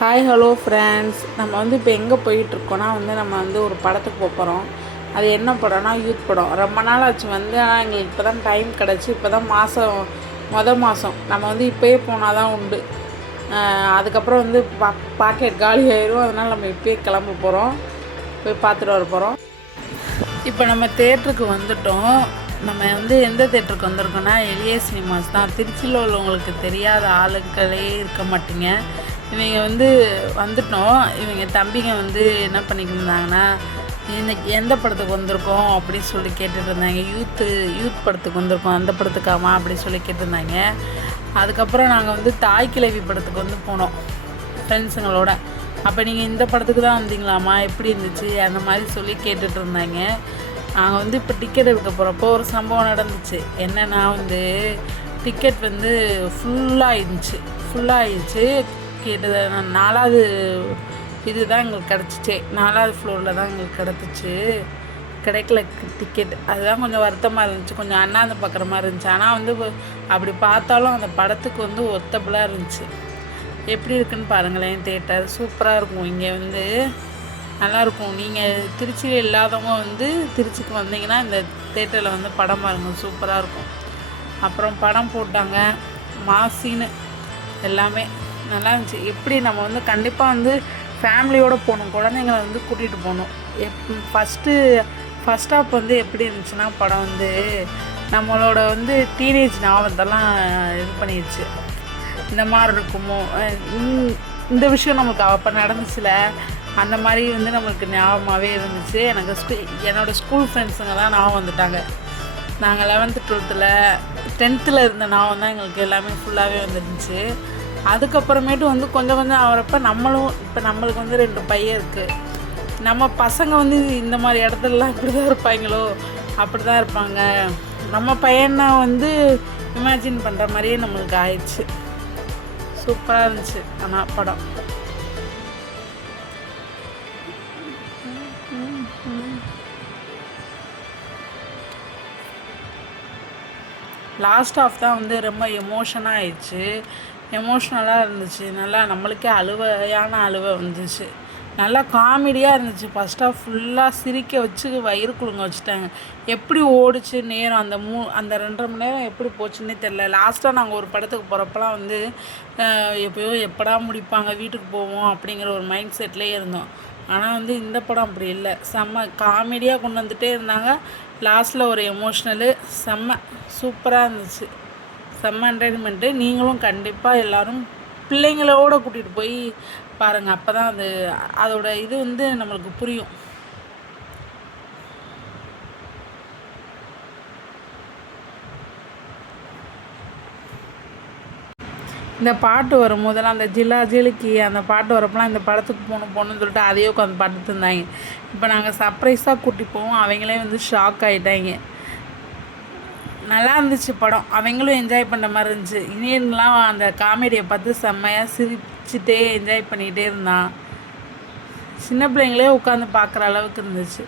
Hi hello friends. நம்ம இப்போ எங்கே போயிட்டுருக்கோன்னா நம்ம ஒரு படத்துக்கு போகிறோம். அது என்ன படம்னா யூத் படம். ரொம்ப நாள் ஆச்சு ஆனால் எங்களுக்கு இப்போ தான் டைம் கிடச்சி. இப்போ தான் மாதம் நம்ம இப்போயே போனால் தான் உண்டு. அதுக்கப்புறம் பாக்கெட் காலி ஆயிரும். அதனால் நம்ம இப்போயே கிளம்ப போகிறோம், போய் பார்த்துட்டு வர போகிறோம். இப்போ நம்ம தேட்டருக்கு வந்துட்டோம். நம்ம எந்த தேட்டருக்கு வந்திருக்கோன்னா எளிய சினிமாஸ் தான். திருச்சியில் உள்ளவங்களுக்கு தெரியாத ஆளுங்களே இருக்க மாட்டீங்க. இவங்க வந்துட்டோம். இவங்க தம்பிங்க என்ன பண்ணிக்கிட்டு இருந்தாங்கன்னா, இன்றைக்கி எந்த படத்துக்கு வந்திருக்கோம் அப்படின்னு சொல்லி கேட்டுட்டு இருந்தாங்க. யூத் படத்துக்கு வந்திருக்கோம், அந்த படத்துக்காமா அப்படின்னு சொல்லி கேட்டிருந்தாங்க. அதுக்கப்புறம் நாங்கள் தாய் கிழவி படத்துக்கு போனோம் ஃப்ரெண்ட்ஸுங்களோட. அப்போ நீங்கள் இந்த படத்துக்கு தான் வந்தீங்களாம்மா, எப்படி இருந்துச்சு அந்த மாதிரி சொல்லி கேட்டுட்டு இருந்தாங்க. நாங்கள் இப்போ டிக்கெட் எடுக்க போகிறப்போ ஒரு சம்பவம் நடந்துச்சு. என்னென்னா டிக்கெட் ஃபுல்லாகிடுச்சு. கேட்டது 4வது இது தான் எங்களுக்கு கிடச்சிச்சு. 4வது ஃப்ளோரில் தான் எங்களுக்கு கிடைக்கல டிக்கெட். அதுதான் கொஞ்சம் வருத்தமாக இருந்துச்சு. கொஞ்சம் அண்ணாந்து பார்க்குற மாதிரி இருந்துச்சு. ஆனால் அப்படி பார்த்தாலும் அந்த படத்துக்கு ஒத்தபுளாக இருந்துச்சு. எப்படி இருக்குன்னு பாருங்களேன். தேட்டர் சூப்பராக இருக்கும். இங்கே நல்லாயிருக்கும். நீங்கள் திருச்சியில் இல்லாதவங்க திருச்சிக்கு வந்தீங்கன்னா இந்த தேட்டரில் படம் பாருங்கள், சூப்பராக இருக்கும். அப்புறம் படம் போட்டாங்க, மாசின்னு எல்லாமே நல்லா இருந்துச்சு. எப்படி நம்ம கண்டிப்பாக ஃபேமிலியோடு போகணும், குழந்தைங்களை கூட்டிகிட்டு போகணும். ஃபஸ்ட் ஹாஃப் எப்படி இருந்துச்சுன்னா படம் நம்மளோட டீனேஜ் ஞாபகத்தெல்லாம் இது பண்ணிடுச்சு. இந்த மாதிரி இருக்குமோ, இந்த விஷயம் நமக்கு அப்போ நடந்துச்சுல, அந்த மாதிரி நம்மளுக்கு ஞாபகமாகவே இருந்துச்சு. என்னோடய ஸ்கூல் ஃப்ரெண்ட்ஸுங்க தான் ஞாபகம் வந்துட்டாங்க. நாங்கள் 11th 12th 10th இருந்த ஞாபகம் தான் எங்களுக்கு எல்லாமே ஃபுல்லாகவே வந்துருந்துச்சு. அதுக்கப்புறமேட்டு கொஞ்சம் ஆகிறப்ப இப்போ நம்மளுக்கு 2 பையன் இருக்குது. நம்ம பசங்க இந்த மாதிரி இடத்துலலாம் இப்படி தான் இருப்பாங்களோ, அப்படி தான் இருப்பாங்க. நம்ம பையனை இமேஜின் பண்ணுற மாதிரியே நம்மளுக்கு ஆயிடுச்சு. சூப்பராக இருந்துச்சு. ஆனால் படம் லாஸ்ட் ஆஃப் தான் ரொம்ப எமோஷனாக ஆயிடுச்சு. எமோஷ்னலாக இருந்துச்சு. நல்லா நம்மளுக்கே அழுவை வந்துச்சு. நல்லா காமெடியாக இருந்துச்சு. ஃபஸ்ட் ஆஃப் ஃபுல்லாக சிரிக்க வச்சு வயிறு குலுங்க வச்சுட்டாங்க. எப்படி ஓடிச்சு நேரம், அந்த 2.5 மணி நேரம் எப்படி போச்சுன்னே தெரில. லாஸ்ட்டாக நாங்கள் ஒரு படத்துக்கு போகிறப்பெல்லாம் எப்போயோ எப்படா முடிப்பாங்க, வீட்டுக்கு போவோம் அப்படிங்கிற ஒரு மைண்ட் செட்லேயே இருந்தோம். ஆனால் இந்த படம் அப்படி இல்லை. செம்ம காமெடியாக கொண்டு வந்துகிட்டே இருந்தாங்க. லாஸ்ட்டில் ஒரு எமோஷ்னலு சூப்பராக இருந்துச்சு. செம்ம என்டர்டைன்மெண்ட்டு. நீங்களும் கண்டிப்பாக எல்லோரும் பிள்ளைங்களோடு கூட்டிகிட்டு போய் பாருங்கள். அப்போ தான் அதோட இது நம்மளுக்கு புரியும். இந்த பாட்டு வரும்போதெல்லாம் அந்த ஜில்லா ஜிலுக்கி அந்த பாட்டு வரப்போலாம் இந்த படத்துக்கு போகணுன்னு சொல்லிட்டு அதையே உட்காந்து பாட்டுட்டு இருந்தாங்க. இப்போ நாங்கள் சர்ப்ரைஸாக கூட்டி போவோம். அவங்களே ஷாக் ஆகிட்டாங்க. நல்லா இருந்துச்சு படம். அவங்களும் என்ஜாய் பண்ணுற மாதிரி இருந்துச்சு. இனியன்லாம் அந்த காமெடியை பார்த்து செம்மையாக சிரிச்சுட்டே என்ஜாய் பண்ணிகிட்டே இருந்தான். சின்ன பிள்ளைங்களே உட்காந்து பார்க்குற அளவுக்கு இருந்துச்சு.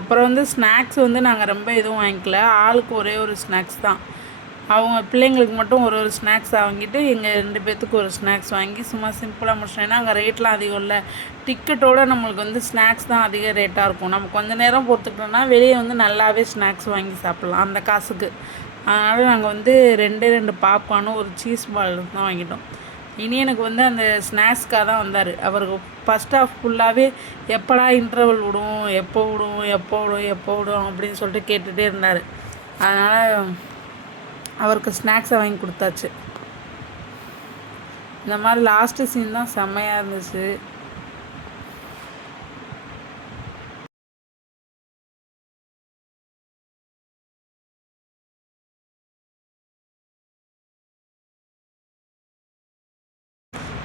அப்புறம் ஸ்நாக்ஸ் நாங்கள் ரொம்ப எதுவும் வாங்கிக்கல. ஆளுக்கு ஒரே ஒரு ஸ்நாக்ஸ் தான். அவங்க பிள்ளைங்களுக்கு மட்டும் ஒரு ஸ்நாக்ஸ் வாங்கிட்டு எங்கள் 2 பேர்த்துக்கு ஒரு ஸ்நாக்ஸ் வாங்கி சும்மா சிம்பிளாக முடிச்சோம். ஏன்னா அங்கே ரேட்லாம் அதிகம் இல்லை. டிக்கெட்டோடு நம்மளுக்கு ஸ்நாக்ஸ் தான் அதிக ரேட்டாக இருக்கும். நம்ம கொஞ்சம் நேரம் பொறுத்துக்கிட்டோம்னா வெளியே நல்லாவே ஸ்நாக்ஸ் வாங்கி சாப்பிட்லாம் அந்த காசுக்கு. அதனால் நாங்கள் 2 பாப்கார்னும் ஒரு சீஸ் பால் தான் வாங்கிட்டோம். இனி எனக்கு அந்த ஸ்நாக்ஸ்க்காக தான் வந்தார். அவருக்கு ஃபஸ்ட் ஆஃப் ஃபுல்லாகவே எப்படா இன்டர்வல் விடும், எப்போ விடும் அப்படின்னு சொல்லிட்டு கேட்டுகிட்டே இருந்தார். அதனால் அவருக்கு ஸ்நாக்ஸை வாங்கி கொடுத்தாச்சு. இந்த மாதிரி லாஸ்ட்டு சீன் தான் செம்மையாக இருந்துச்சு.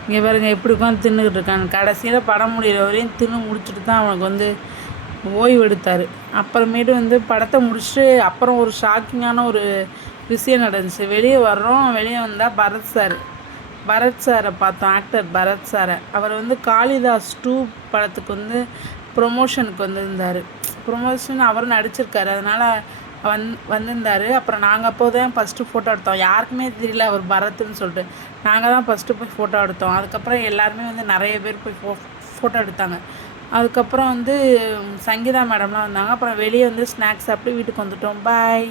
இங்கே பாருங்கள் எப்படி உட்காந்து தின்னுக்கிட்டு இருக்காங்க. கடைசியில் படம் முடிகிற வரையும் தின்னு முடிச்சுட்டு தான் அவனுக்கு ஓய்வு எடுத்தார். அப்புறமேட்டு படத்தை முடிச்சுட்டு அப்புறம் ஒரு ஷாக்கிங்கான ஒரு விஷயம் நடந்துச்சு. வெளியே வந்தால் பரத் சாரை பார்த்தோம். ஆக்டர் பரத் சாரை. அவர் காளிதாஸ் 2 படத்துக்கு ப்ரொமோஷனுக்கு வந்திருந்தார். ப்ரொமோஷன் அவரும் நடிச்சிருக்காரு. அதனால் வந்திருந்தார். அப்புறம் நாங்கள் அப்போ தான் ஃபஸ்ட்டு ஃபோட்டோ எடுத்தோம். யாருக்குமே தெரியல அவர் பரத்துன்னு சொல்லிட்டு. நாங்கள் தான் ஃபஸ்ட்டு போய் ஃபோட்டோ எடுத்தோம். அதுக்கப்புறம் எல்லாருமே வந்து நிறைய பேர் போய் ஃபோட்டோ எடுத்தாங்க. அதுக்கப்புறம் வந்து சங்கீதா மேடம்லாம் வந்தாங்க. அப்புறம் வெளியே வந்து ஸ்நாக்ஸ் சாப்பிட்டு வீட்டுக்கு வந்துட்டோம். பாய்.